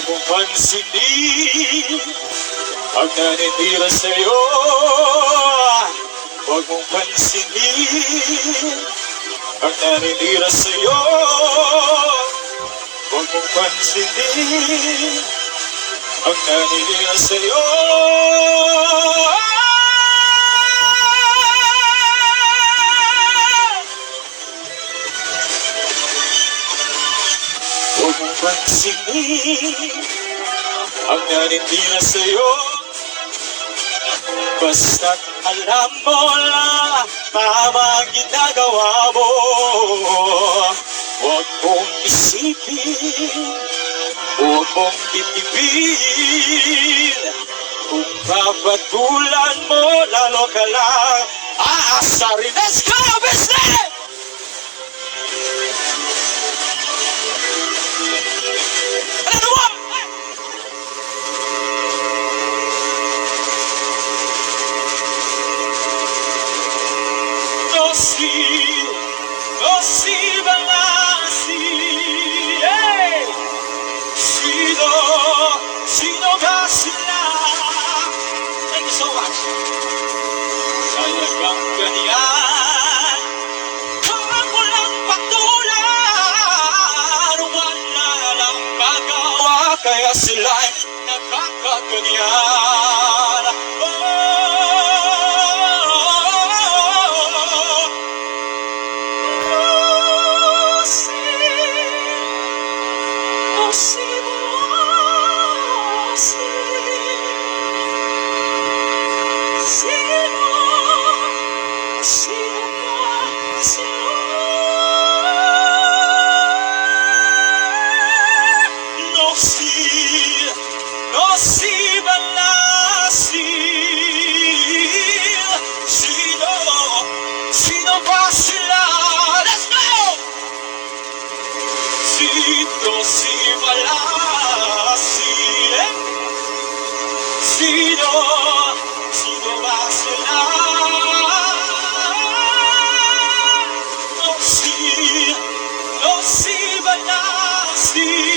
Huwag mong pansinin ang nanitira sa'yo. Huwag mong pansinin ang nanitira sa'yo. Huwag mong pansinin ang nanitira sa'yo. Huwag mong pansinin ang nanitira sa'yo. Basta't alam mo na tama ang ginagawa mo. Huwag mong isipin, huwag mong titipin. Kung papatulan mo, lalo ka lang aasarin. Let's go, business! Sino ba sila? Thank you so much. Talagang ganyan, kapag walang patulan, wala lang magawa, kaya sila'y nakakaganyan. Sino ba sila? Let's go! Sino si Malasi? Sino ba sila? No si Malasi.